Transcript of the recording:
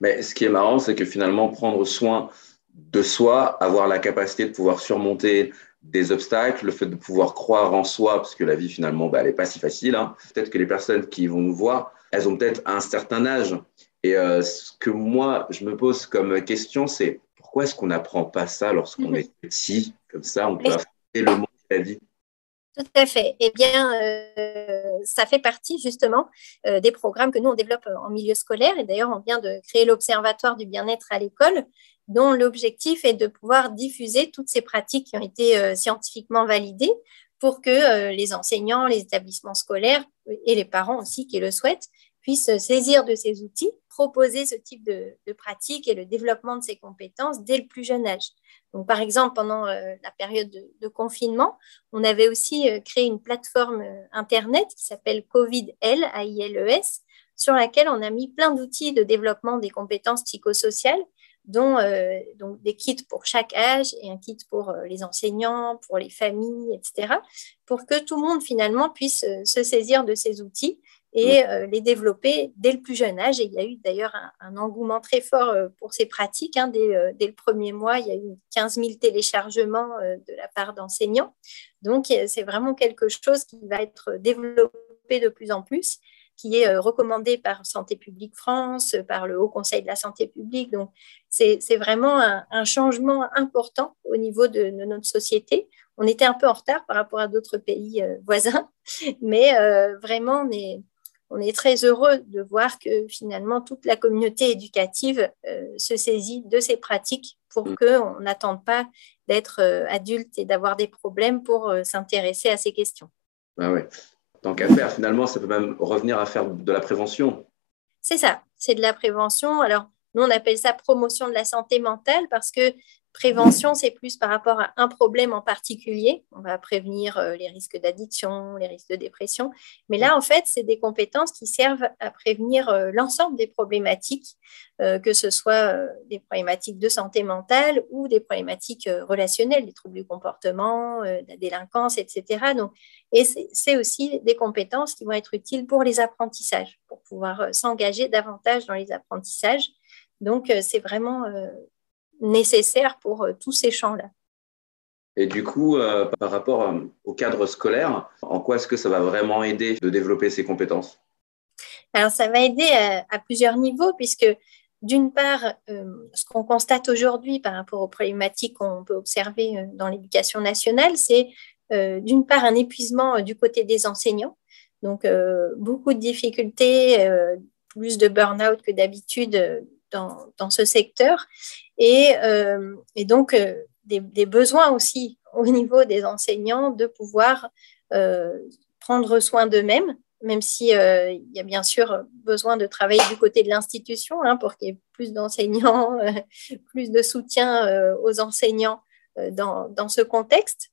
Mais ce qui est marrant, c'est que finalement, prendre soin de soi, avoir la capacité de pouvoir surmonter des obstacles, le fait de pouvoir croire en soi, parce que la vie, finalement, bah, elle n'est pas si facile, hein. Peut-être que les personnes qui vont nous voir, elles ont peut-être un certain âge. Et ce que moi, je me pose comme question, c'est pourquoi est-ce qu'on n'apprend pas ça lorsqu'on est petit? Comme ça, on peut Oui, affronter le monde de la vie. tout à fait. Eh bien, ça fait partie justement des programmes que nous, on développe en milieu scolaire. Et d'ailleurs, on vient de créer l'Observatoire du bien-être à l'école, dont l'objectif est de pouvoir diffuser toutes ces pratiques qui ont été scientifiquement validées pour que les enseignants, les établissements scolaires et les parents aussi qui le souhaitent puissent saisir de ces outils, proposer ce type de pratiques et le développement de ces compétences dès le plus jeune âge. Donc, par exemple, pendant la période de confinement, on avait aussi créé une plateforme Internet qui s'appelle COVIDEL, AILES, sur laquelle on a mis plein d'outils de développement des compétences psychosociales, dont donc des kits pour chaque âge et un kit pour les enseignants, pour les familles, etc., pour que tout le monde finalement puisse se saisir de ces outils et les développer dès le plus jeune âge. Et il y a eu d'ailleurs un engouement très fort pour ces pratiques. Hein. Dès le premier mois, il y a eu 15 000 téléchargements de la part d'enseignants. Donc, c'est vraiment quelque chose qui va être développé de plus en plus, qui est recommandé par Santé publique France, par le Haut Conseil de la santé publique. Donc, c'est vraiment un changement important au niveau de notre société. On était un peu en retard par rapport à d'autres pays voisins, mais vraiment, on est très heureux de voir que finalement toute la communauté éducative se saisit de ces pratiques pour qu'on n'attende pas d'être adulte et d'avoir des problèmes pour s'intéresser à ces questions. Ah ouais. Tant qu'à faire, finalement, ça peut même revenir à faire de la prévention. C'est ça, c'est de la prévention. Alors, nous, on appelle ça promotion de la santé mentale parce que prévention, c'est plus par rapport à un problème en particulier. On va prévenir les risques d'addiction, les risques de dépression. Mais là, en fait, c'est des compétences qui servent à prévenir l'ensemble des problématiques, que ce soit des problématiques de santé mentale ou des problématiques relationnelles, des troubles du comportement, de la délinquance, etc. Donc, et c'est aussi des compétences qui vont être utiles pour les apprentissages, pour pouvoir s'engager davantage dans les apprentissages. Donc, c'est vraiment nécessaire pour tous ces champs-là. Et du coup, par rapport au cadre scolaire, en quoi est-ce que ça va vraiment aider de développer ces compétences? Alors, ça va aider à plusieurs niveaux, puisque d'une part, ce qu'on constate aujourd'hui par rapport aux problématiques qu'on peut observer dans l'éducation nationale, c'est d'une part un épuisement du côté des enseignants, donc beaucoup de difficultés, plus de burn-out que d'habitude dans ce secteur, et donc des besoins aussi au niveau des enseignants de pouvoir prendre soin d'eux-mêmes, même si il y a bien sûr besoin de travailler du côté de l'institution pour qu'il y ait plus d'enseignants, plus de soutien aux enseignants dans ce contexte.